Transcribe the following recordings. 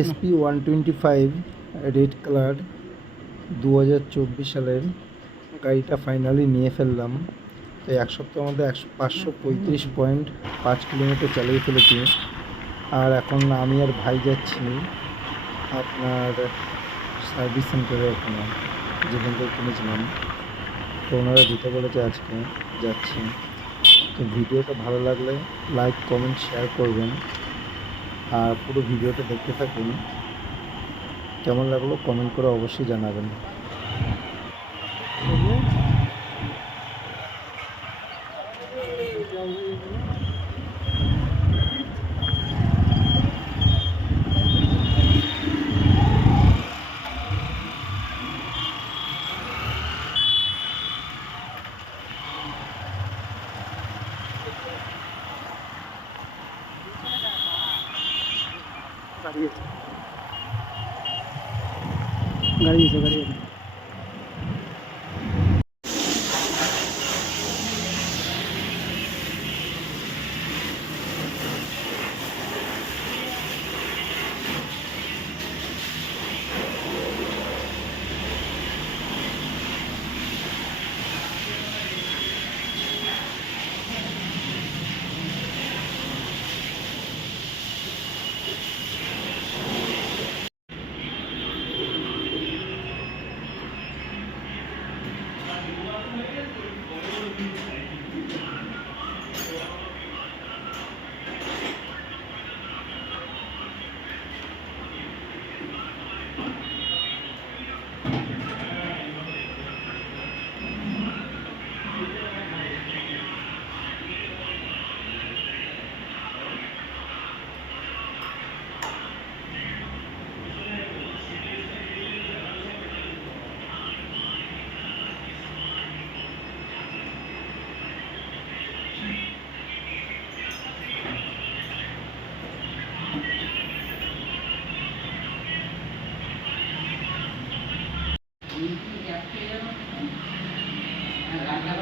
SP one twenty five red colour দু হাজার চব্বিশ সালের গাড়িটা ফাইনালি নিয়ে ফেললাম। তো এক সপ্তাহের মধ্যে একশো পাঁচশো পঁয়ত্রিশ পয়েন্ট পাঁচ কিলোমিটার চালিয়ে ফেলেছি। আর এখন আমি আর ভাই যাচ্ছি আপনার সার্ভিস সেন্টারে ওখানে, যেখান থেকে কিনেছিলাম। তো ওনারা দিতে বলেছে আজকে, যাচ্ছি। তো ভিডিওটা ভালো লাগলে লাইক কমেন্ট শেয়ার করবেন। আর পুরো ভিডিওটা দেখতে থাকুন। কেমন লাগল? কমেন্ট করে অবশ্যই জানাবেন। Gariso. Gariso, Gariso.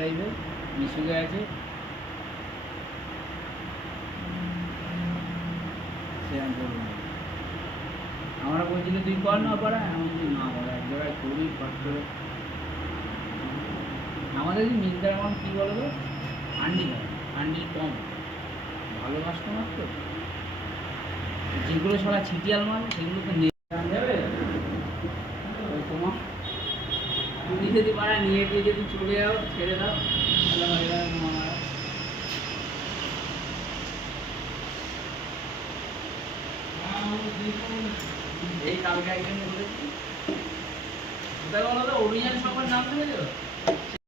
টাইপের মিশুকে আছে। সেরকম করব আমরা বলছিল তুই কর না পারা আমি বলছি না বলা এক জায়গায় করি ফট করে। আমাদের যে মিন্তার এখন কী বলো তো? আন্ডি হয় আন্ডি কম। ভালো কাস্টমার তো যেগুলো সারা ছিটিয়াল মাল সেগুলো তো নিয়ে যাবে? তোমার তুমি যদি পারা নিয়ে গিয়ে যদি চলে যাও, ছেড়ে দাও, তাহলে আমার এবার মামা এই কালকে একজন বলেছি। অভিযান সবার নাম শুনেছো?